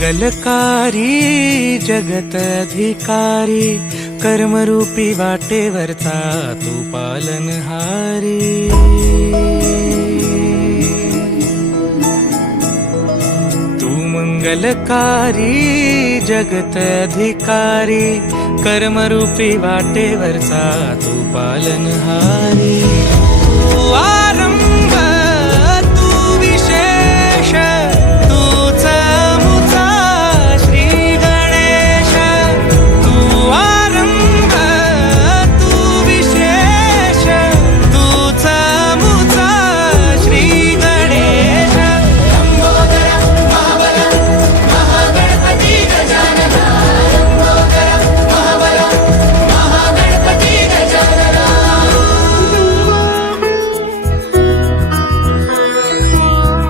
मंगलकारी जगत अधिकारी कर्मरूपी वाटेवरचा तू पालनहारी। तू मंगलकारी जगत अधिकारी कर्मरूपी वाटेवरचा तू पालनहारी। तू आरंभ तू विशेष तूच मुचा श्री गणेश। तू आरंभ तू विशेष तूच मुचा श्री गणेश। लंबोदर महाबल महागणपती गजानना। लंबोदर महाबल महागणपती गजानना।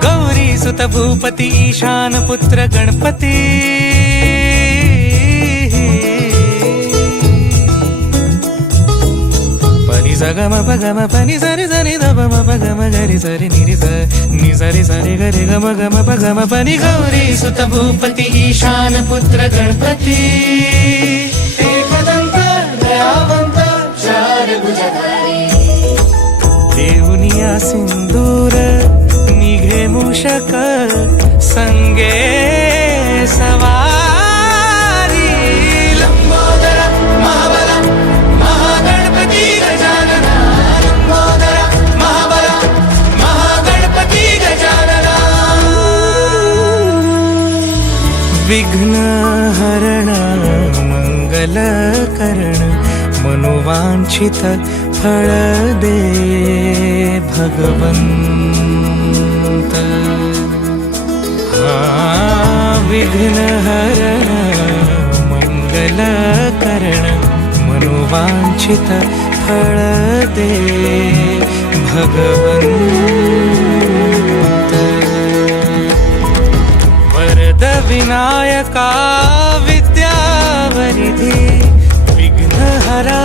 गौरी सुत भूपती ईशान पुत्र गणपती। पनी सगम पगम पनी सरि सरि दम पगम गरि सरि निरि स नि सरि सरि गरि गम गम पगम पनी। गौरी सुत भूपती ईशान पुत्र गणपती। एकदंत दयावंत चार भुजधारी। देऊनिया सिंदूर निघे मूषक संगे सवारी। लंबोदर महाबल महागणपती गजानना। लंबोदर महाबल महागणपती गजानना। विघ्न हरण मंगल करण मनोवांछित फळ दे भगवंत। विघ्न हरण मंगल करण मनोवांछित फळ दे भगवंत। वरद विनायका विद्यावरिधी विघ्नहरा